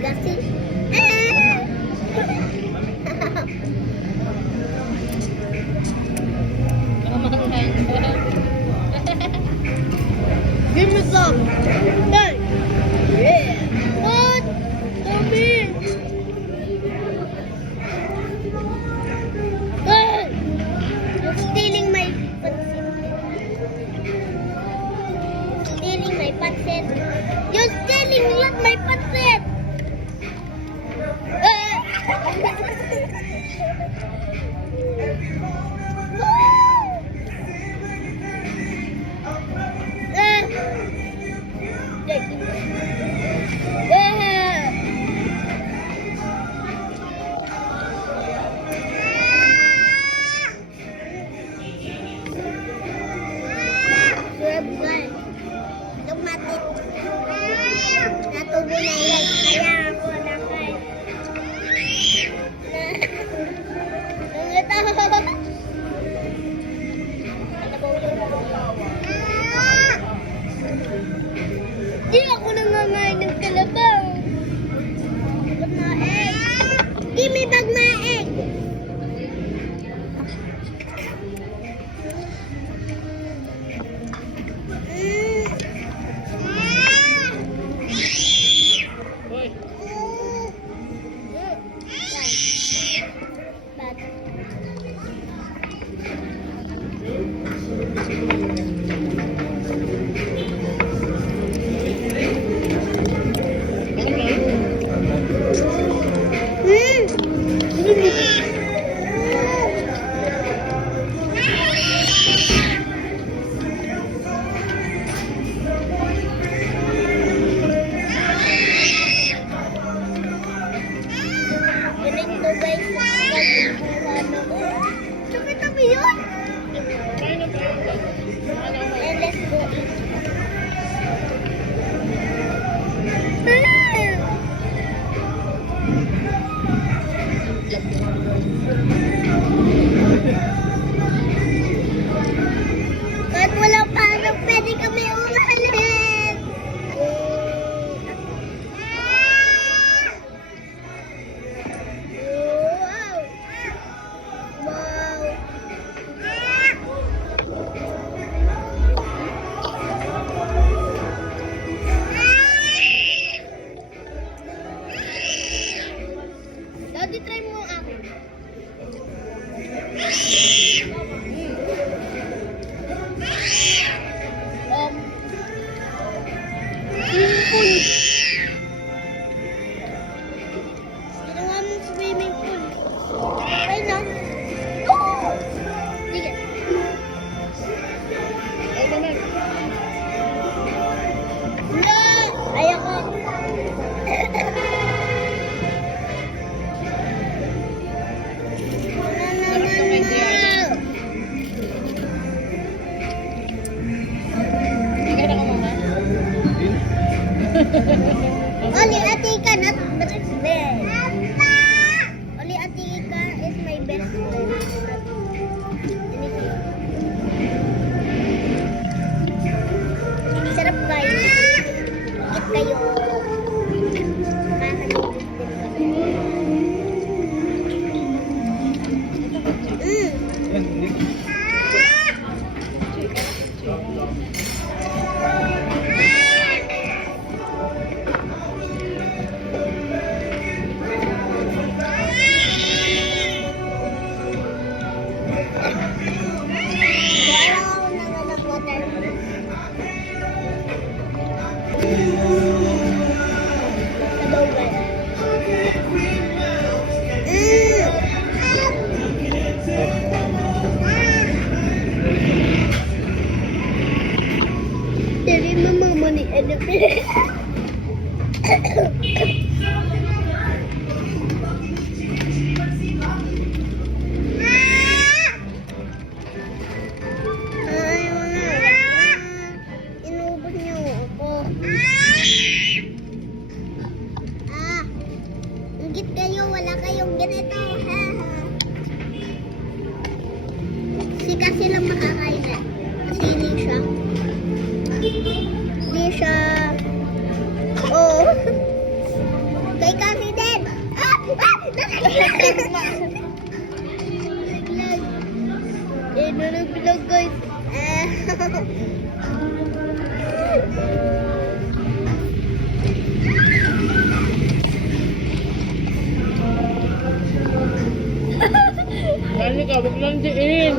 Kasi. Give me some. Hey. Yeah. What? Tommy. Hey. You're stealing my pancit. Stealing my pancit. You're stealing my pancit. Natubo na yan. Kaya ako nakay. Di ako nangangain ng kalabaw. Bagmaeg. Give me bagmaeg. Tabi-tabi yun. And let's go eat. Kahit walang parang pwede kami umahalin. Daddy, try mo ang akin. Ginawa mong swimming pool. Okay na. Oh! Sige. No! Ayoko. Only Atika, not best friend. Only Atika is my best friend. Sarap guys. Ikit kayo. Dari mama ni ada. Inubos niyo ako. Ingit kayo, wala kayong ganito. Kasi lang makakain eh. Kasi hindi siya. Hindi siya. Oh. Kay ka, huwag lang diin.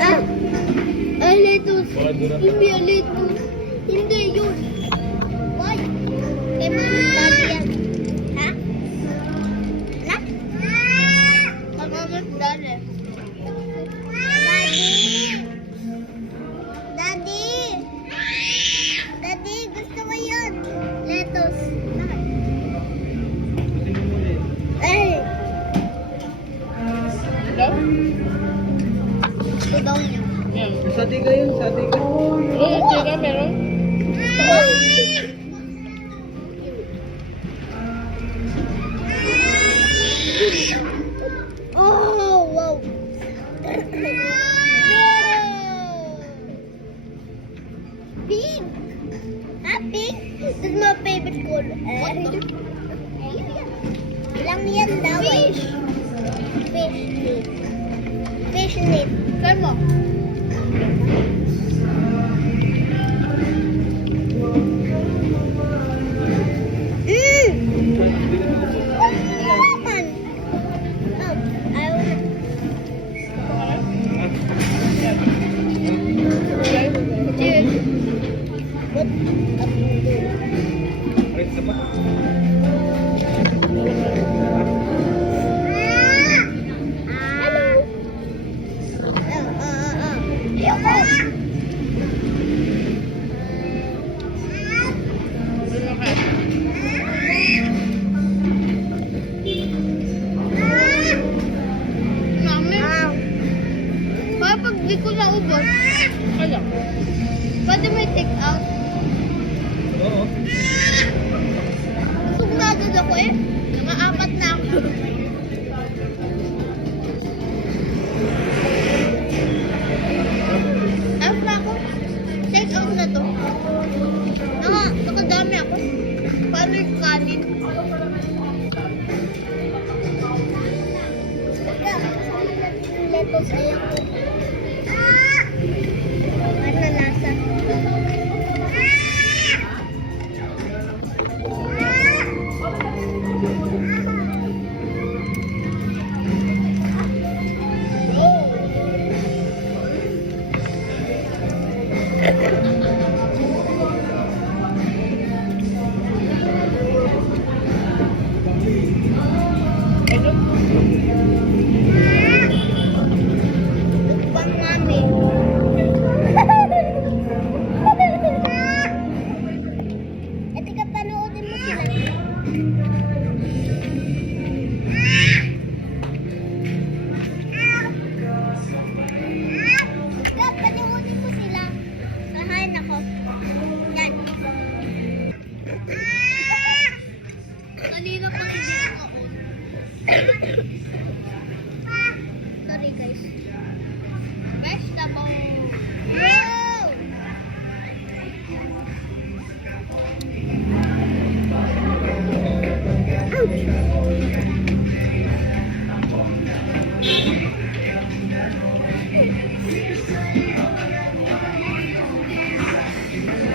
Ah! Ay, lettuce. Hindi yan lettuce. Hindi yun. Why? Kay Mami Daddy yan. Ha? Na? Kay Mami Daddy. Daddy! Daddy, gusto mo yun? Lettuce. Ay! Ito? Ito daw niya. Yan. Sati ka yun, sati ka. Oo, tira, meron. Oh, wow. Pink. Ah, pink? This is my favorite color. Lang yan daw. Fish. Fish meat. Fish meat. Kamo. Naman. Oh, ayaw na. Cheers. What? Ay, isa pa. Hello. Ayoko. Pag di ko naubos, Kaya. pwede may take out. Oo. Busog na agad ako eh. Mga apat na ako. Ayos na ako. Take out na to. Nakadami ako. Paano yung kanin? Lettuce ayoko. Ano lasa? Ano? Bang mami. Eh, teka, panoodin mo sila. Teka, panoodin mo sila. Sahain ako. Yan. Kanina pa hindi ako. Sorry guys. Vegetable. Wow!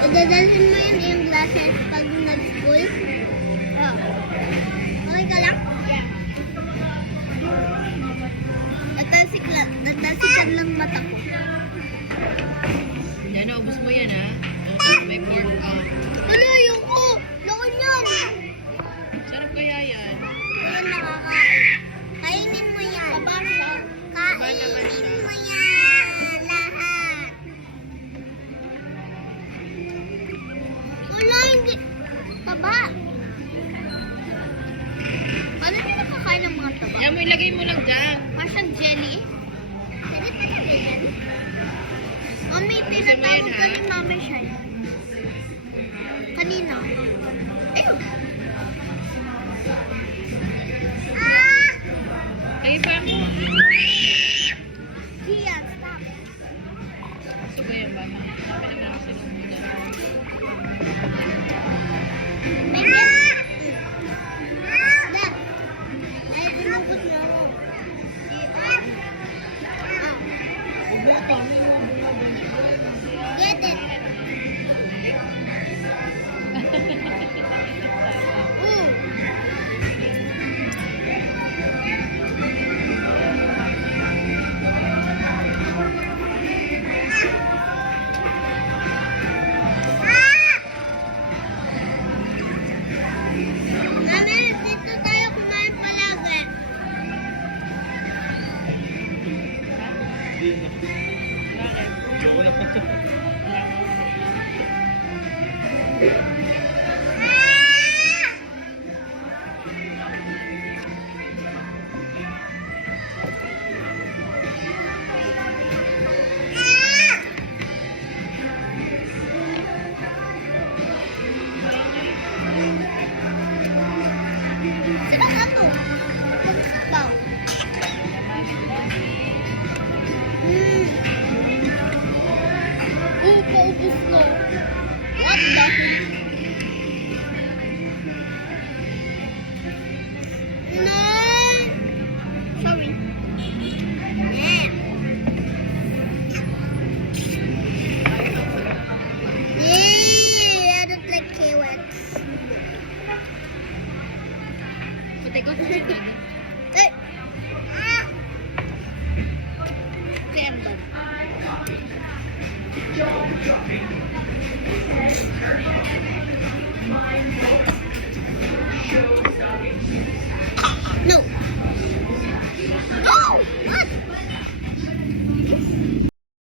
Dadalhin mo yun yung glasses pag nag-school? Oo. Okay ka lang? Yeah. Natalsikan lang mata ko. Yan, naubos mo yan, ha? Okay, may pork out. Tuloy ko! Laki niyan! Sarap kaya yan. Yan nakakain. Kainin mo yan. Kainin mo yan. Lahat. Wala, hindi. Taba. Paano nyo nakakain ng mga taba? Yan mo, ilagay mo lang dyan. Parang jelly. Pwede pa na yan. Mami, Gusto mo tinatawag yan, ka ha? ni Mami siya. Kanina. Ayun. Kayo pa mo. Gian, stop. Gusto ko yan ba? Sabi naman ako sinumulan. Maybe. Dad. Ay, pinupot na ako. Ah. Huwag mo, tangin mo.